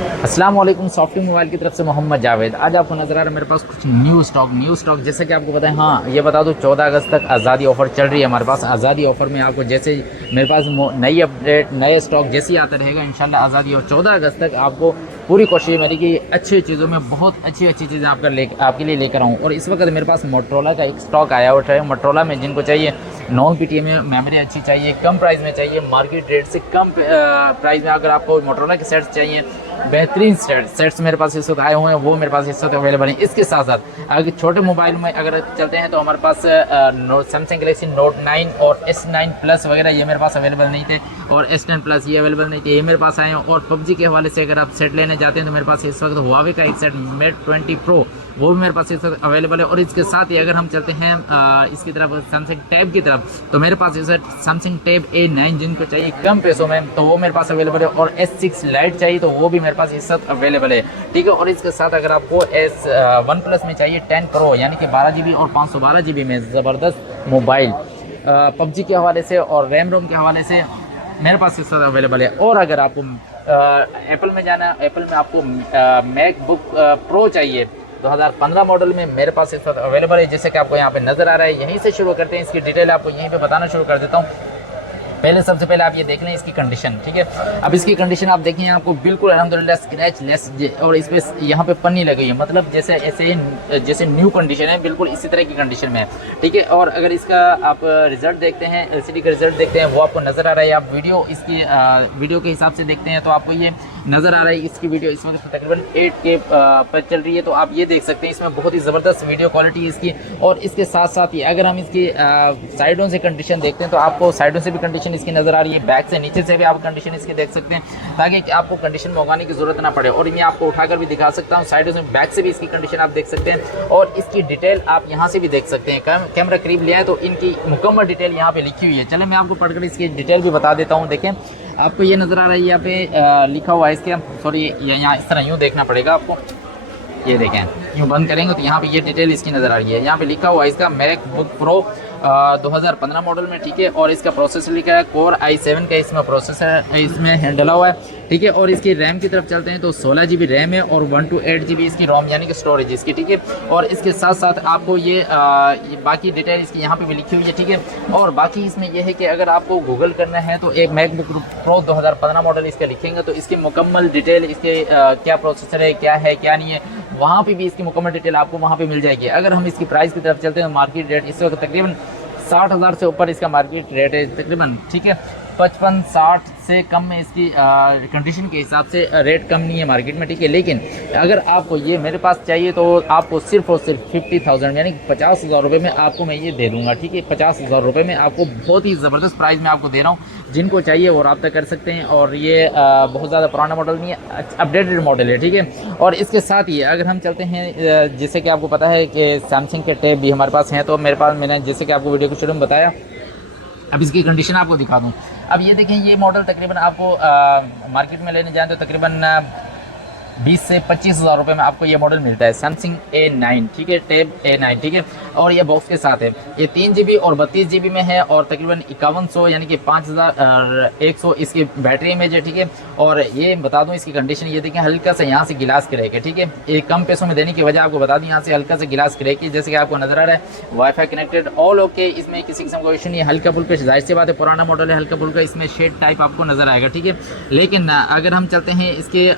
अस्सलाम वालेकुम। Softy mobile की तरफ से मोहम्मद जावेद। आज आपको नज़र आ रहा है मेरे पास कुछ न्यू स्टॉक जैसे कि आपको पता है। हाँ, ये बता दूँ 14 अगस्त तक आज़ादी ऑफ़र चल रही है हमारे पास। आज़ादी ऑफ़र में आपको जैसे मेरे पास नई अपडेट नए स्टॉक जैसे ही आता रहेगा इंशाल्लाह आज़ादी और 14 अगस्त तक आपको पूरी कोशिश मेरी कि अच्छी चीज़ों में बहुत अच्छी चीज़ें आपके लिए लेकर आऊँ। और इस वक्त मेरे पास मोटरोला का एक स्टॉक आया हुआ है। मोटरोला में जिनको चाहिए नॉन पीटीए में मेमोरी अच्छी चाहिए, कम प्राइस में चाहिए, मार्केट रेट से कम प्राइस में अगर आपको मोटरोला के सेट्स चाहिए, बेहतरीन सेट्स मेरे पास इस वक्त आए हुए हैं, वो मेरे पास इस वक्त अवेलेबल हैं। इसके साथ साथ अगर छोटे मोबाइल में अगर चलते हैं तो हमारे पास सैमसंग गैलेक्सी नोट 9 और S9 प्लस वगैरह ये मेरे पास अवेलेबल नहीं थे, और S10 प्लस ये अवेलेबल नहीं थे, ये मेरे पास आए हैं। और पबजी के हवाले से अगर आप सेट लेने जाते हैं तो मेरे पास इस वक्त हुआवे का एक सेट मेट 20 प्रो वो भी मेरे पास इस वक्त अवेलेबल है। और इसके साथ ही अगर हम चलते हैं इसकी तरफ सैमसंग टैब की तरफ तो मेरे पास इस वक्त सैमसंग टैब A9 जिनको चाहिए कम पैसों में तो वो मेरे पास अवेलेबल है, और S6 लाइट चाहिए तो वो भी मेरे पास इस वक्त अवेलेबल है। ठीक है, और इसके साथ अगर आपको वन प्लस में चाहिए 10 प्रो यानी कि 12 GB और 512 GB में ज़बरदस्त मोबाइल पबजी के हवाले से और रैम रोम के हवाले से मेरे पास इस वक्त अवेलेबल है। और अगर आपको एप्पल में जाना, एप्पल में आपको मैकबुक प्रो चाहिए 2015 मॉडल में मेरे पास इस वक्त अवेलेबल है, जैसे कि आपको यहाँ पे नज़र आ रहा है। यहीं से शुरू करते हैं, इसकी डिटेल आपको यहीं पे बताना शुरू कर देता हूँ। पहले सबसे पहले आप ये देख लें इसकी कंडीशन। ठीक है, अब इसकी कंडीशन आप देखें आपको बिल्कुल अल्हम्दुलिल्लाह स्क्रैच लेस, और इस पे यहाँ पे पन्नी लगी है, मतलब जैसे न्यू कंडीशन है, बिल्कुल इसी तरह की कंडीशन में है। ठीक है, और अगर इसका आप रिजल्ट देखते हैं, LCD का रिजल्ट देखते हैं, वो आपको नज़र आ रहा है। आप वीडियो के हिसाब से देखते हैं तो आपको ये नज़र आ रहा है। इसकी वीडियो इस वक्त तकरीबन 8K पर चल रही है, तो आप ये देख सकते हैं इसमें बहुत ही ज़बरदस्त वीडियो क्वालिटी है इसकी। और इसके साथ साथ ही अगर हम इसकी साइडों से कंडीशन देखते हैं तो आपको साइडों से भी कंडीशन इसकी नज़र आ रही है, बैक से नीचे से भी आप कंडीशन इसकी देख सकते हैं, ताकि आपको कंडीशन मंगवाने की ज़रूरत ना पड़े। और मैं आपको उठाकर भी दिखा सकता हूँ, साइडों से बैक से भी इसकी कंडीशन आप देख सकते हैं, और इसकी डिटेल आप यहाँ से भी देख सकते हैं। कैमरा करीब ले आए तो इनकी मुकम्मल डिटेल यहाँ पे लिखी हुई है। चले मैं आपको पढ़कर इसकी डिटेल भी बता देता हूँ। देखें, आपको ये नज़र आ रहा है यहाँ पे लिखा हुआ है इसके, सॉरी यहाँ इस तरह यूँ देखना पड़ेगा आपको। ये देखें, यूँ बंद करेंगे तो यहाँ पे ये डिटेल इसकी नज़र आ रही है। यहाँ पे लिखा हुआ है इसका मैकबुक प्रो 2015 मॉडल में। ठीक है, और इसका प्रोसेसर लिखा है कोर i7 का इसमें प्रोसेसर इसमें डला हुआ है। ठीक है, और इसकी रैम की तरफ चलते हैं तो 16 GB रैम है और 128 GB इसकी रोम यानी कि स्टोरेज इसकी। ठीक है, और इसके साथ साथ आपको ये बाकी डिटेल इसकी यहाँ पे भी लिखी हुई है। ठीक है, और बाकी इसमें यह है कि अगर आपको गूगल करना है तो एक मैकबुक प्रो 2015 मॉडल इसका लिखेंगे तो इसकी मुकम्मल डिटेल, इसके क्या प्रोसेसर है, क्या नहीं है, वहाँ पे भी इसकी मुकम्मल डिटेल आपको वहाँ पे मिल जाएगी। अगर हम इसकी प्राइस की तरफ चलते हैं, मार्केट रेट इस वक्त तकरीबन 60,000 से ऊपर इसका मार्केट रेट है तकरीबन। ठीक है, 55-60 से कम में इसकी कंडीशन के हिसाब से रेट कम नहीं है मार्केट में। ठीक है, लेकिन अगर आपको ये मेरे पास चाहिए तो आपको सिर्फ और सिर्फ 50,000 यानी 50,000 रुपये में आपको मैं ये दे दूंगा। ठीक है, 50,000 रुपये में आपको बहुत ही ज़बरदस्त प्राइस में आपको दे रहा हूँ। जिनको चाहिए वो रब्ता कर सकते हैं, और ये बहुत ज़्यादा पुराना मॉडल नहीं है, अपडेटेड मॉडल है। ठीक है, और इसके साथ ही अगर हम चलते हैं, जैसे कि आपको पता है कि सैमसंग के टैब भी हमारे पास हैं, तो मेरे पास मैंने जैसे कि आपको वीडियो के शुरू में बताया, अब इसकी कंडीशन आपको दिखा दूं। अब ये देखें, ये मॉडल तकरीबन आपको मार्केट में लेने जाएं तो तकरीबन 20 से 25,000 रुपये में आपको ये मॉडल मिलता है, सैमसंग A9। ठीक है, टैब A9। ठीक है, और ये बॉक्स के साथ है। ये 3 GB और 32 GB में है, और तकरीबन 5100 यानी कि 5100 इसकी बैटरी इमेज है। ठीक है, और ये बता दूं इसकी कंडीशन ये देखें, हल्का सा यहाँ से गिलास क्रैक है। ठीक है, ये कम पैसों में देने की वजह आपको बता दूं, यहाँ से हल्का से गिलास क्रैक है, जैसे कि आपको नजर आ रहा है। वाईफाई कनेक्टेड ऑल ओके, इसमें किसी किस्म का इशू नहीं है। हल्का फुल्का जाहिर सी बात है, पुराना मॉडल है, हल्का फुल्का इसमें शेड टाइप आपको नजर आएगा। ठीक है, लेकिन अगर हम चलते हैं इसके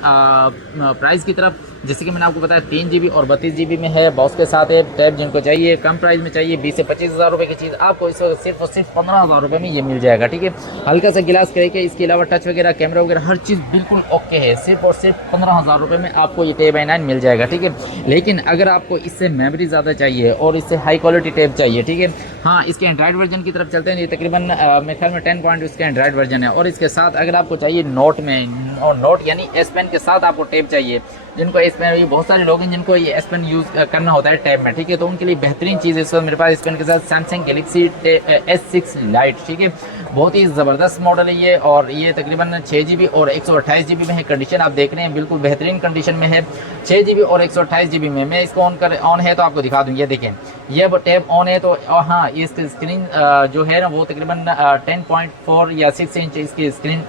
प्राइस की तरफ, जैसे कि मैंने आपको बताया 3 GB और 32 GB में है, बॉक्स के साथ है। टैब जिनको चाहिए कम प्राइस में चाहिए 20 से 25,000 रुपये की चीज़ आपको इस वक्त सिर्फ और सिर्फ 15,000 रुपये में ये मिल जाएगा। ठीक है, हल्का सा गिलास करके, इसके अलावा टच वगैरह, कैमरा वगैरह हर चीज़ बिल्कुल ओके है। सिर्फ और सिर्फ 15,000 रुपये में आपको ये टैब A9 मिल जाएगा। ठीक है, लेकिन अगर आपको इससे मेमोरी ज़्यादा चाहिए और इससे हाई क्वालिटी टैब चाहिए, ठीक है, हाँ, इसके एंड्रॉइड वर्जन की तरफ चलते हैं। ये तकरीबन मेरे ख्याल में 10 पॉइंट इसका एंड्रॉइड वर्जन है। और इसके साथ अगर आपको चाहिए नोट में, और नोट यानी S पेन के साथ आपको टैब चाहिए, जिनको S पेन, बहुत सारे लोग हैं जिनको ये S पेन यूज़ करना होता है टैब में। ठीक है, तो उनके लिए बेहतरीन चीज़ है मेरे पास S पेन के साथ सैमसंग गैलेक्सी S6 लाइट। ठीक है, बहुत ही ज़बरदस्त मॉडल है ये, और ये तकरीबन 6 GB और 128 GB में है। कंडीशन आप देख रहे हैं बिल्कुल बेहतरीन कंडीशन में है, 6 GB और 128 GB में। मैं इसको ऑन है तो आपको दिखा दूँ। ये देखें, ये टैब ऑन है तो हाँ, ये इसकी स्क्रीन जो है ना वो तकरीबन 10.4 या 6 इंच इसकी स्क्रीन,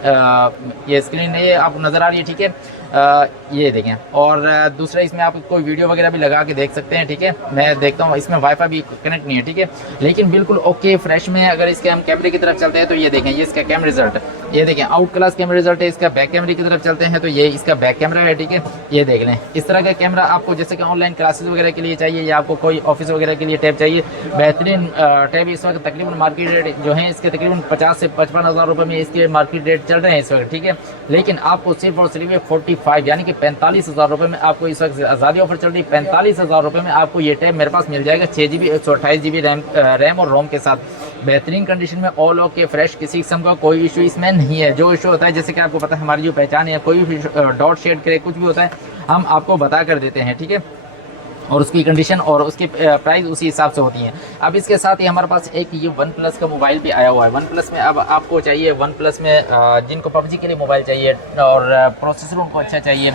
ये स्क्रीन है, ये आपको नज़र आ रही है। ठीक है, ये देखें। और दूसरा इसमें आप कोई वीडियो वगैरह भी लगा के देख सकते हैं, ठीक है। मैं देखता हूँ इसमें वाईफाई भी कनेक्ट नहीं है, ठीक है, लेकिन बिल्कुल ओके फ्रेश में। अगर इसके हम कैमरे की तरफ चलते हैं तो ये देखें, ये इसका कैमरा रिजल्ट, ये देखें आउट क्लास कैमरा रिजल्ट है इसका। बैक कैमरे की तरफ चलते हैं तो ये इसका बैक कैमरा है, ठीक है। ये देख लें, इस तरह का कैमरा आपको जैसे कि ऑनलाइन क्लासेस वगैरह के लिए चाहिए या आपको कोई ऑफिस वगैरह के लिए टैब चाहिए, बेहतरीन टैब इस वक्त तकरीबन मार्केट रेट जो है इसके तकरीबन 50 से 55 हज़ार रुपये में इसके मार्केट रेट चल रहे हैं इस वक्त, ठीक है। लेकिन आपको सिर्फ और सिर्फ 45 यानी कि 45 हज़ार रुपये में आपको इस वक्त आज़ादी ऑफर चल रही है। 45 हज़ार रुपये में आपको ये टैब मेरे पास मिल जाएगा 6 GB 128 GB रैम और रोम के साथ, बेहतरीन कंडीशन में, ऑल ओके फ्रेश, किसी किस्म का कोई इशू इसमें नहीं है। जो इशू होता है जैसे कि आपको पता है हमारी जो पहचान है, कोई भी डॉट शेड करे कुछ भी होता है हम आपको बता कर देते हैं, ठीक है। और उसकी कंडीशन और उसकी प्राइस उसी हिसाब से होती है। अब इसके साथ ही हमारे पास एक ये वन प्लस का मोबाइल भी आया हुआ है। वन प्लस में अब आपको चाहिए, वन प्लस में जिनको पबजी के लिए मोबाइल चाहिए और प्रोसेसर उनको अच्छा चाहिए,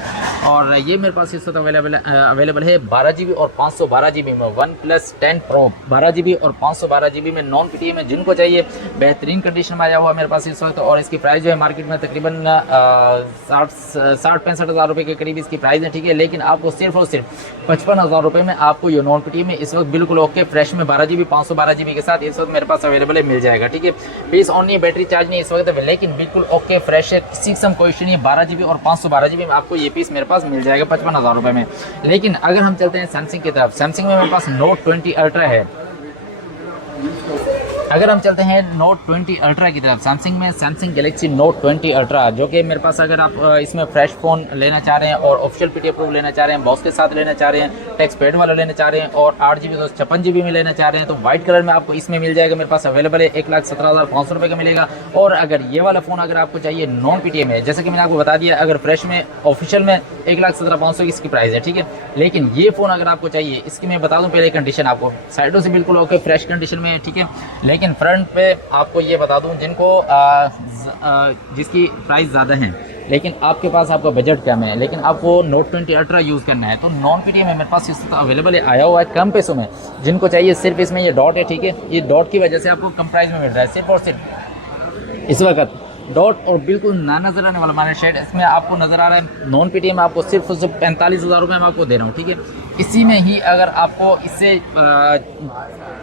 और ये मेरे पास इस वक्त अवेलेबल है 12 GB और 512 GB में। वन प्लस 10 प्रो 12 GB और 512 GB में नॉन PTA में जिनको चाहिए, बेहतरीन कंडीशन में आया हुआ मेरे पास इस वक्त। और इसकी प्राइस जो है मार्केट में तकरीबन 60-65 हज़ार रुपये के करीब इसकी प्राइस है, ठीक है। लेकिन आपको सिर्फ और सिर्फ 55 हज़ार रुपये में आपको ये नॉन PTA में इस वक्त बिल्कुल ओके फ्रेश में 12 GB 512 GB के साथ इस वक्त मेरे पास अवेलेबल है, मिल जाएगा, ठीक है। पीस ऑन नहीं, बैटरी चार्ज नहीं इस वक्त, लेकिन बिल्कुल ओके फ्रेश है, किसी किस्म कोई इशू नहीं है। 12 GB और 512 GB में आपको ये पीस मेरे पास मिल जाएगा 55 हज़ार रुपये में। लेकिन अगर हम चलते हैं सैमसंग की तरफ, सैमसंग में मेरे पास नोट 20 अल्ट्रा है। अगर हम चलते हैं नोट 20 अल्ट्रा की तरफ, सैमसंग में सैमसंग गैलेक्सी नोट 20 अल्ट्रा, जो कि मेरे पास अगर आप इसमें फ्रेश फ़ोन लेना चाह रहे हैं और ऑफिशियल PTA प्रूफ लेना चाह रहे हैं, बॉक्स के साथ लेना चाह रहे हैं, टैक्स पेड वाला लेना चाह रहे हैं और 8 GB 256 GB में लेना चाह रहे हैं, तो व्हाइट कलर में आपको इसमें मिल जाएगा, मेरे पास अवेलेबल है। 1,17,500 रुपये का मिलेगा। और अगर ये वाला फ़ोन अगर आपको चाहिए नॉन PTA में, जैसे कि मैंने आपको बता दिया, अगर फ्रेश में ऑफिशियल में 1,17,500 की इसकी प्राइस है, ठीक है। लेकिन ये फ़ोन अगर आपको चाहिए, इसकी मैं बता दूँ पहले कंडीशन, आपको साइडों से बिल्कुल ओके फ्रेश कंडीशन में है, ठीक है। लेकिन फ्रंट पे आपको ये बता दूं, जिनको जिसकी प्राइस ज़्यादा है लेकिन आपके पास आपका बजट कम है, लेकिन आपको नोट 20 अल्ट्रा यूज़ करना है, तो नॉन PTA में मेरे पास इस वक्त अवेलेबल है, आया हुआ है कम पैसों में। जिनको चाहिए सिर्फ इसमें ये डॉट है, ठीक है, ये डॉट की वजह से आपको कम प्राइस में मिल रहा है, सिर्फ और सिर्फ इस वक्त डॉट और बिल्कुल ना नजर आने वाला माइनर शेड इसमें आपको नजर आ रहा है। नॉन PTA में आपको सिर्फ 45 हज़ार रुपये में आपको दे रहा हूँ, ठीक है। इसी में ही अगर आपको इससे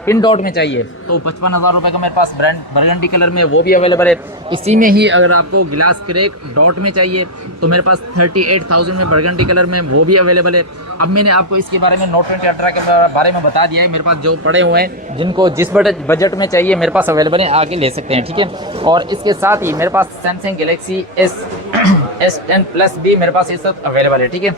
पिन डॉट में चाहिए तो 55 हज़ार रुपये का मेरे पास ब्रांड बरगंडी कलर में वो भी अवेलेबल है। इसी में ही अगर आपको गिलास क्रैक डॉट में चाहिए तो मेरे पास 38,000 में बरगंडी कलर में वो भी अवेलेबल है। अब मैंने आपको इसके बारे में नोट 20 अल्ट्रा के बारे में बता दिया है, मेरे पास जो पड़े हुए हैं, जिनको जिस बजट में चाहिए मेरे पास अवेलेबल है, आके ले सकते हैं, ठीक है। और इसके साथ ही मेरे पास सैमसंग गैलेक्सी S10 प्लस भी मेरे पास इस वक्त अवेलेबल है, ठीक है।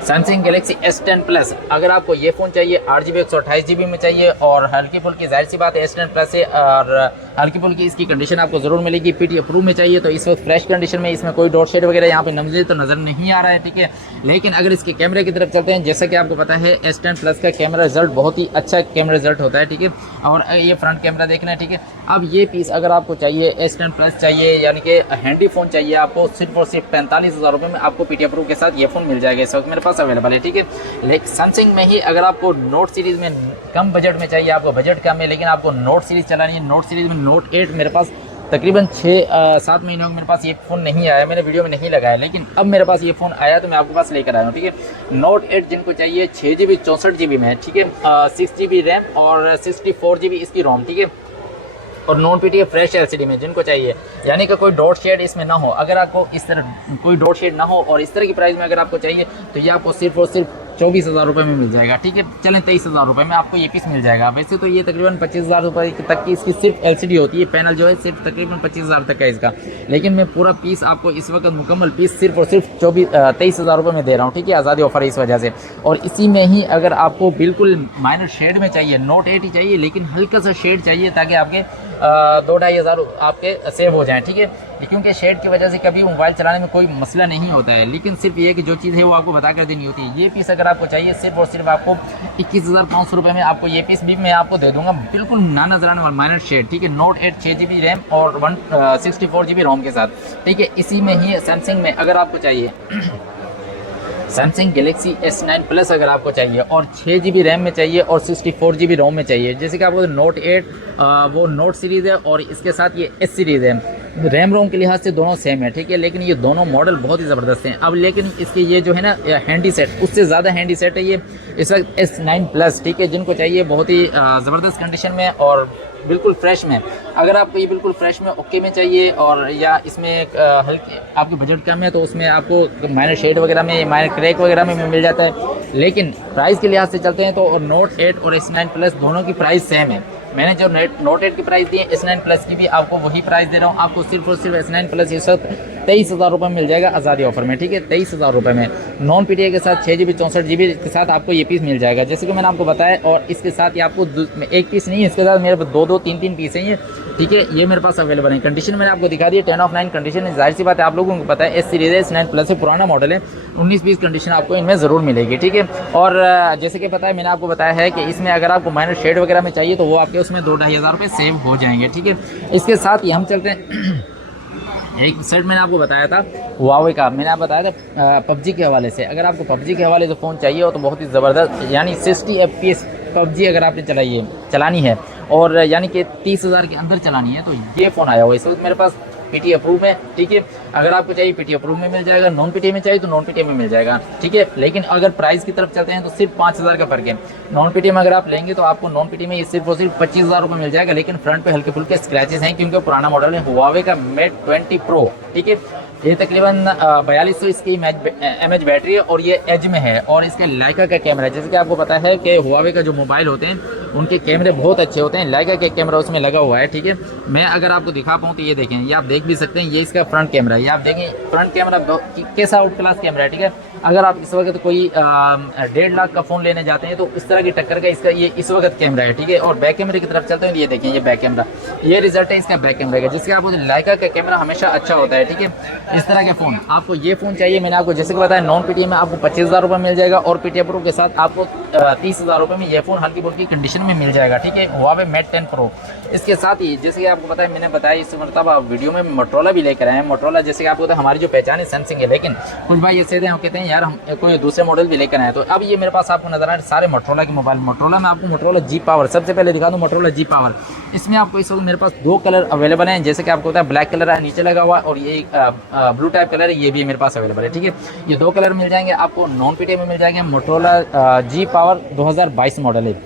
सैमसंग गैलेक्सी S10 प्लस, अगर आपको ये फ़ोन चाहिए 8 GB 128 GB में चाहिए और हल्की फुल्की, जाहिर सी बात है S10 प्लस है और हल्की फुल्की इसकी कंडीशन आपको ज़रूर मिलेगी। PTA प्रूफ में चाहिए तो इस वक्त फ्रेश कंडीशन में, इसमें कोई डॉट शेड वगैरह यहाँ पे नमज़े तो नज़र नहीं आ रहा है, ठीक है। लेकिन अगर इसके कैमरे की तरफ चलते हैं, जैसा कि आपको पता है S10 प्लस का कैमरा रिजल्ट बहुत ही अच्छा कैमरा रिजल्ट होता है, ठीक है। और ये फ्रंट कैमरा देखना है, ठीक है। अब ये पीस अगर आपको चाहिए S10 प्लस चाहिए, यानी कि हैंडी फ़ोन चाहिए आपको, सिर्फ और सिर्फ 45 हज़ार रुपये में आपको PTA प्रूफ के साथ ये फ़ोन मिल जाएगा, इस वक्त मेरे पास अवेलेबल है, ठीक है। लेकिन सैमसंग में ही अगर आपको नोट सीरीज़ में कम बजट में चाहिए, आपको बजट कम है लेकिन आपको नोट सीरीज़ चलानी है, नोट सीरीज़ में नोट 8 मेरे पास तकरीबन 6-7 महीनों में मेरे पास ये फ़ोन नहीं आया, मैंने वीडियो में नहीं लगाया, लेकिन अब मेरे पास ये फ़ोन आया तो मैं आपके पास लेकर आया हूँ, ठीक है। नोट 8 जिनको चाहिए 6 GB 64 GB में, ठीक है, 6 GB रैम और 64 GB इसकी रोम, ठीक है। और नॉन PTA फ्रेश LCD में जिनको चाहिए, यानी कि कोई डॉट शेड इसमें ना हो, अगर आपको इस तरह कोई डॉट शेड ना हो और इस तरह की प्राइस में अगर आपको चाहिए तो ये आपको सिर्फ और सिर्फ 24 हज़ार रुपये में मिल जाएगा, ठीक है। चलें 23 हज़ार रुपये में आपको ये पीस मिल जाएगा। वैसे तो ये तकरीबन 25 हज़ार रुपये तक की इसकी सिर्फ LCD होती है, पैनल जो है सिर्फ तकरीबन 25 हज़ार तक का इसका, लेकिन मैं पूरा पीस आपको इस वक्त मुकम्मल पीस सिर्फ और सिर्फ 23 हज़ार रुपये में दे रहा हूँ, ठीक है। आज़ादी ऑफर है इस वजह से। और इसी में ही अगर आपको बिल्कुल माइनर शेड में चाहिए, नोट 8 ही चाहिए लेकिन हल्का सा शेड चाहिए ताकि आपके 2-2.5 हज़ार आपके सेव हो जाएँ, ठीक है। क्योंकि शेड की वजह से कभी मोबाइल चलाने में कोई मसला नहीं होता है, लेकिन सिर्फ ये कि जो चीज़ है वो आपको बता कर देनी होती है। ये पीस अगर आपको चाहिए सिर्फ और सिर्फ आपको 21,500 रुपये में आपको ये पीस भी मैं आपको दे दूंगा, बिल्कुल ना नजर आने वाला माइनर शेड, ठीक है। नोट 8 6 GB रैम और 164 GB रोम के साथ, ठीक है। इसी में ही सैमसंग में अगर आपको चाहिए सैमसंग गैलेक्सी S9 प्लस अगर आपको चाहिए और 6 GB रैम में चाहिए और 64 GB रोम में चाहिए, जैसे कि आपको नोट 8 वो नोट सीरीज़ है और इसके साथ ये एस सीरीज़ है। रैम रोम के लिहाज से दोनों सेम है, ठीक है, लेकिन ये दोनों मॉडल बहुत ही ज़बरदस्त हैं। अब लेकिन इसके ये जो है ना हैंडी सेट, उससे ज़्यादा हैंडी सेट है ये इस वक्त S9 प्लस, ठीक है, जिनको चाहिए बहुत ही ज़बरदस्त कंडीशन में और बिल्कुल फ्रेश में। अगर आपको ये बिल्कुल फ्रेश में ओके में चाहिए और या इसमें हल्की आपकी बजट कम है तो उसमें आपको माइनर शेड वगैरह में, माइनर क्रैक वगैरह में मिल जाता है। लेकिन प्राइस के लिहाज से चलते हैं तो नोट 8 और S9 प्लस दोनों की प्राइस सेम है। मैंने जो नोट 8 की प्राइस दी है, S9 प्लस की भी आपको वही प्राइस दे रहा हूँ। आपको सिर्फ और सिर्फ S9 प्लस इस वक्त 23,000 रुपये मिल जाएगा आज़ादी ऑफर में, ठीक है, 23,000 रुपये में नॉन PTI के साथ 6 GB 64 GB के साथ आपको ये पीस मिल जाएगा, जैसे कि मैंने आपको बताया। और इसके साथ ये आपको एक पीस नहीं है, इसके साथ मेरे पास 2-2 3-3 पीस हैं ये, ठीक है, ये मेरे पास अवेलेबल है। कंडीशन मैंने आपको दिखा दी है, 10 of 9 कंडीशन है। जाहिर सी बात है आप लोगों को पता है S सीरीज है, S9 प्लस है, पुराना मॉडल है, 19-20 कंडीशन आपको इनमें ज़रूर मिलेगी, ठीक है। और जैसे कि पता है मैंने आपको बताया है कि इसमें अगर आपको माइनर शेड वगैरह में चाहिए तो वो आपके उसमें 2-2.5 हज़ार रुपये सेव हो जाएंगे, ठीक है। इसके साथ ही हम चलते हैं एक सेट मैंने आपको बताया था हुआवे का, मैंने आपको बताया था PUBG के हवाले से। अगर आपको PUBG के हवाले से फ़ोन चाहिए हो तो बहुत ही ज़बरदस्त, यानी 60 FPS PUBG अगर आपने चलानी है और यानी कि 30,000 के अंदर चलानी है तो ये फ़ोन आया हुआ है इस वक्त मेरे पास। PTI अप्रूव है, ठीक है। अगर आपको चाहिए PTI अप्रूव में मिल जाएगा, नॉन PTI में चाहिए तो नॉन PTI में मिल जाएगा, ठीक है। लेकिन अगर प्राइस की तरफ चलते हैं तो सिर्फ 5,000 का फ़र्क है। नॉन PTI में अगर आप लेंगे तो आपको नॉन PTI में ये सिर्फ और सिर्फ 25,000 रुपये मिल जाएगा, लेकिन फ्रंट पे हल्के फुल्के स्क्रैचेस हैं क्योंकि पुराना मॉडल है हुआवे का Mate 20 Pro, ठीक है। ये तकरीबन 4200 इसकी mAh बैटरी है और ये एज में है और इसका लाइका का कैमरा है। जैसे कि आपको पता है कि हुआवे का जो मोबाइल होते हैं उनके कैमरे बहुत अच्छे होते हैं, लाइका का कैमरा उसमें लगा हुआ है, ठीक है। मैं अगर आपको दिखा पाऊँ तो ये देखें, ये आप देख भी सकते हैं, ये इसका फ्रंट कैमरा है, ये आप देखें फ्रंट कैमरा कैसा आउट क्लास कैमरा है, ठीक है। अगर आप इस वक्त कोई 1.5 लाख का फ़ोन लेने जाते हैं तो इस तरह की टक्कर का इसका ये इस वक्त कैमरा है, ठीक है। और बैक कैमरे की तरफ चलते हैं, ये देखें ये बैक कैमरा, ये रिजल्ट है इसका बैक कैमरे का, जिसके आपको लाइका का कैमरा हमेशा अच्छा होता है, ठीक है। इस तरह के फ़ोन आपको ये फ़ोन चाहिए, मैंने आपको जैसे कि बताया नॉन PTI में आपको 25,000 रुपये मिल जाएगा और PTI प्रो के साथ आपको 30,000 रुपये में ये फ़ोन हल्की फुल्की कंडीशन में मिल जाएगा, ठीक है, हुआवे Mate 10 Pro। इसके साथ ही जैसे कि आपको पता है मैंने बताया इस मतलब वीडियो में मोटरोला भी लेकर आए हैं। मोटरोला जैसे कि आपको पता है हमारी जो पहचान है सैमसंग है, लेकिन कुछ भाई ऐसे हम कहते हैं यार हम कोई दूसरे मॉडल भी लेकर आए। तो अब ये मेरे पास आपको नजर आ रहे सारे मोटरोला के मोबाइल। मोटरोला में आपको मोटरोला G Power सबसे पहले दिखा दूँ, मोटरोला G Power। इसमें आपको इस वक्त मेरे पास 2 कलर अवेलेबल हैं, जैसे कि आपको पता है ब्लैक कलर है नीचे लगा हुआ और ये ब्लू टाइप कलर है, ये भी मेरे पास अवेलेबल है, ठीक है। ये 2 कलर मिल जाएंगे आपको, नॉन PTI में मिल जाएंगे। मोटरोला G Power 2022 मॉडल है,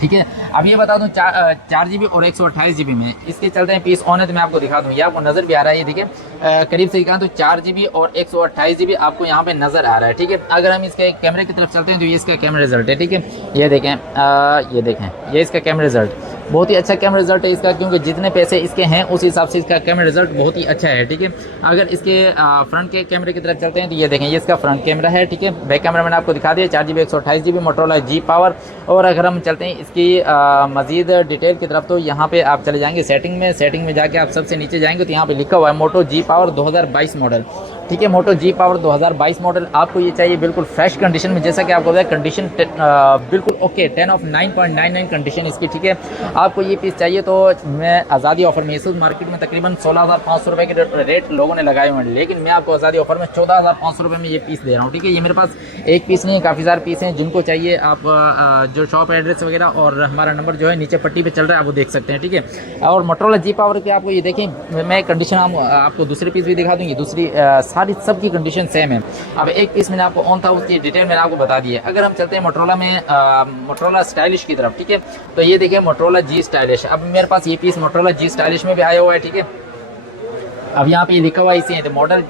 ठीक है। अब ये बता दूं 4 GB और 128 GB में इसके चलते हैं पीस ऑन है, तो मैं आपको दिखा दूं, ये आपको नज़र भी आ रहा है, ये देखिए करीब से दिखा तो 4 GB और 128 GB आपको यहाँ पे नज़र आ रहा है, ठीक है। अगर हम इसके कैमरे की तरफ चलते हैं तो ये इसका कैमरा रिजल्ट है, ठीक है। ये देखें ये इसका कैमरा रिजल्ट बहुत ही अच्छा कैमरा रिजल्ट है इसका, क्योंकि जितने पैसे इसके हैं उस हिसाब से इसका कैमरा रिजल्ट बहुत ही अच्छा है, ठीक है। अगर इसके फ्रंट के कैमरे की तरफ चलते हैं तो ये देखें ये इसका फ्रंट कैमरा है, ठीक है। बैक कैमरा मैंने आपको दिखा दिया 4 GB 128 GB Motorola G Power। और अगर हम चलते हैं इसकी मज़ीद डिटेल की तरफ तो यहाँ पे आप चले जाएंगे सेटिंग में जाके आप सबसे नीचे जाएंगे तो यहाँ पे लिखा हुआ है मोटो G Power 2022 मॉडल, ठीक है। मोटो G Power 2022 मॉडल आपको ये चाहिए बिल्कुल फ्रेश कंडीशन में, जैसा कि आपको बताया कंडीशन बिल्कुल ओके 10 of 9.99 कंडीशन इसकी, ठीक है। आपको ये पीस चाहिए तो मैं आज़ादी ऑफर में इस मार्केट में तकरीबन 16,500 रुपये के रेट लोगों ने लगाए हुए हैं, लेकिन मैं आपको आज़ादी ऑफर में 14,500 रुपये में ये पीस दे रहा हूँ, ठीक है। ये मेरे पास एक पीस नहीं है, काफ़ी सारे पीस हैं। जिनको चाहिए आप जो शॉप एड्रेस वगैरह और हमारा नंबर जो है नीचे पट्टी पे चल रहा है आप वो देख सकते हैं, ठीक है। और मोटरोला G Power के आपको ये देखें मैं कंडीशन आपको दूसरे पीस भी दिखा दूँगी, दूसरी सारी सब की कंडीशन सेम है। अब एक पीस मैंने आपको ऑन था उसकी डिटेल मैंने आपको बता दी है। अगर हम चलते हैं मोटरोला में मोटरोला स्टाइलिश की तरफ, ठीक है, तो ये देखिए मोटरोला G स्टाइलिश। अब मेरे पास ये पीस मोटरोला G स्टाइलिश में भी आया हुआ है, ठीक है। अब यहाँ पे ये लिखा हुआ है इसी तो मॉडल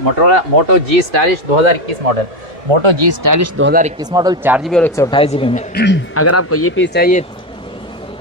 मोटरोला मोटो G स्टाइलिश 2021 मॉडल, मोटो G स्टाइलिश 2021 मॉडल 4 GB और 128 GB में। अगर आपको ये पीस चाहिए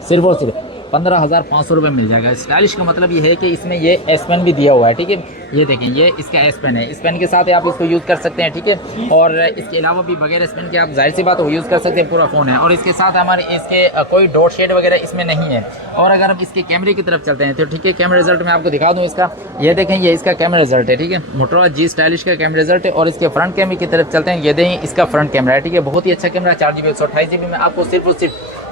सिर्फ और सिर्फ 15,500 रुपये मिल जाएगा। स्टाइलिश का मतलब ये है कि इसमें ये S पेन भी दिया हुआ है, ठीक है। ये देखें ये इसका S पेन है, इस पेन के साथ आप इसको यूज़ कर सकते हैं, ठीक है। और इसके अलावा भी बगैर S पेन के आप जाहिर सी बात वो यूज़ कर सकते हैं, पूरा फ़ोन है। और इसके साथ हमारे इसके कोई डॉट शेड वगैरह इसमें नहीं है। और अगर हम इसके कैमरे की तरफ चलते हैं तो ठीक है, कैमरा रिजल्ट मैं आपको दिखा दूँ इसका, ये देखें ये इसका कैमरा रिजल्ट है, ठीक है। मोटरोला G स्टाइलिश का कैमरा रिजल्ट है। और इसके फ्रंट कैमरे की तरफ चलते हैं, ये देखें इसका फ्रंट कैमरा है, ठीक है। बहुत ही अच्छा कैमरा 4 GB 128 GB में आपको सिर्फ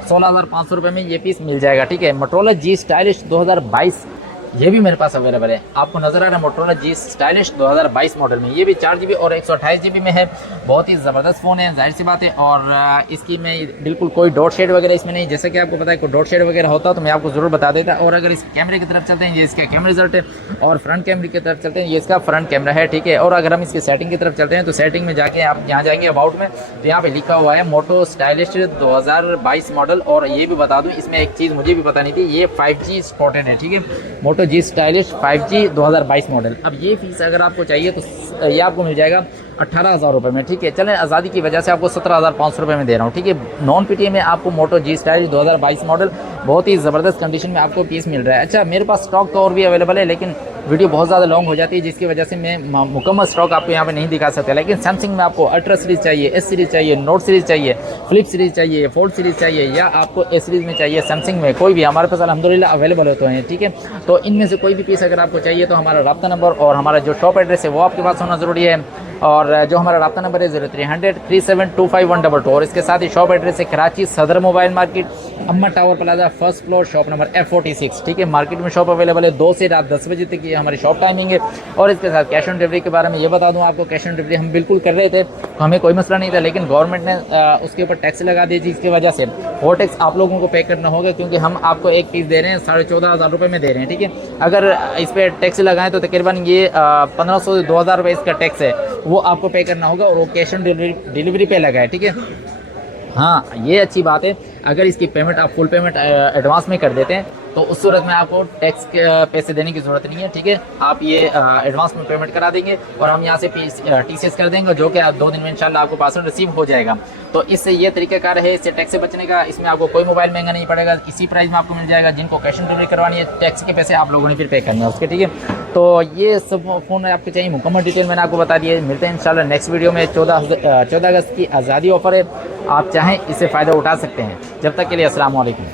16,500 रुपये में ये पीस मिल जाएगा, ठीक है। मोटरोला G स्टाइलिश 2022 ये भी मेरे पास अवेलेबल है। आपको नजर आ रहा है मोटरोला जी स्टाइलिश 2022 मॉडल में, ये भी 4 GB और 128 GB में है। बहुत ही ज़बरदस्त फ़ोन है, जाहिर सी बात है। और इसकी मैं बिल्कुल कोई डॉट शेड वगैरह इसमें नहीं, जैसे कि आपको पता है कोई डॉट शेड वगैरह होता तो मैं आपको ज़रूर बता देता। और अगर इस कैमरे की तरफ चलते हैं, ये इसका कैमरा रिजल्ट है। और फ्रंट कैमरे की तरफ चलते हैं, ये इसका फ्रंट कैमरा है, ठीक है। और अगर हम इसकी सेटिंग की तरफ चलते हैं तो सेटिंग में जाके आप यहाँ जाएंगे अबाउट में, तो यहाँ पे लिखा हुआ है मोटो स्टाइलिश 2022 मॉडल। और ये भी बता दूँ, इसमें एक चीज़ मुझे भी पता नहीं थी, ये 5G सपोर्टेड है, ठीक है। मोटो जी स्टाइलिश 5G 2022 मॉडल। अब ये फीस अगर आपको चाहिए तो ये आपको मिल जाएगा 18,000 रुपये में, ठीक है। चलें, आज़ादी की वजह से आपको 17,500 रुपये में दे रहा हूँ, ठीक है। नॉन PTA में आपको मोटो जी स्टाइलिश 2022 मॉडल बहुत ही ज़बरदस्त कंडीशन में आपको पीस मिल रहा है। अच्छा, मेरे पास स्टॉक तो और भी अवेलेबल है, लेकिन वीडियो बहुत ज़्यादा लॉन्ग हो जाती है, जिसकी वजह से मैं मुकम्मल स्टॉक आपको यहाँ पे नहीं दिखा सकता। लेकिन सैमसंग में आपको अल्ट्रा सीरीज़ चाहिए, एस सीरीज़ चाहिए, नोट सीरीज़ चाहिए, फ्लिप सीरीज़ चाहिए, फोल्ड सीरीज़ चाहिए, या आपको ए सीरीज़ में चाहिए, सैमसंग में कोई भी हमारे पास अल्हम्दुलिल्लाह अवेलेबल होते हैं, ठीक है। तो इनमें से कोई भी पीस अगर आपको चाहिए तो हमारा रब्ता नंबर और हमारा जो शॉप एड्रेस है वो आपके पास होना ज़रूरी है। और जो हमारा रब्ता नंबर है 0300 3725122, और इसके साथ ही शॉप एड्रेस है कराची सदर मोबाइल मार्केट, अम्मा tower plaza, first floor, shop number F46, ठीक है। मार्केट में शॉप अवेलेबल है 2 से रात 10 बजे तक ये हमारी शॉप टाइमिंग है। और इसके साथ कैश ऑन डिलीवरी के बारे में ये बता दूं आपको, कैश ऑन डिलीवरी हम बिल्कुल कर रहे थे, तो हमें कोई मसला नहीं था, लेकिन गवर्नमेंट ने उसके ऊपर टैक्स लगा दी, जिसकी वजह से वो टैक्स आप लोगों को पे करना होगा, क्योंकि हम आपको एक पीस दे रहे हैं 14,500 रुपये में दे रहे हैं, ठीक है। अगर इस पर टैक्स लगाएं तो तकरीबन ये 1,500 से 2,000 रुपये इसका टैक्स है, वो आपको पे करना होगा, और वो कैश ऑन डिलीवरी पे लगा है, ठीक है। हाँ, ये अच्छी बात है, अगर इसकी पेमेंट आप फुल पेमेंट एडवांस में कर देते हैं तो उस सूरत में आपको टैक्स के पैसे देने की ज़रूरत नहीं है, ठीक है। आप ये एडवांस में पेमेंट करा देंगे और हम यहाँ से TCS कर देंगे, जो कि 2 दिन में इंशाल्लाह आपको पार्सल रिसीव हो जाएगा। तो इससे ये तरीक़ाकार है इससे टैक्स से बचने का। इसमें आपको कोई मोबाइल महंगा नहीं पड़ेगा, इसी प्राइस में आपको मिल जाएगा। जिनको कैश ऑन डिलीवरी करवानी है, टैक्स के पैसे आप लोगों ने फिर पे करने हैं उसके, ठीक है। तो ये सब फ़ोन आपको चाहिए, मुकम्मल डिटेल मैंने आपको बता दिया है। मिलते हैं इंशाल्लाह नेक्स्ट वीडियो में। 14 अगस्त की आज़ादी ऑफ़र है, आप चाहें इससे फ़ायदा उठा सकते हैं। जब तक के लिए अस्सलाम वालेकुम।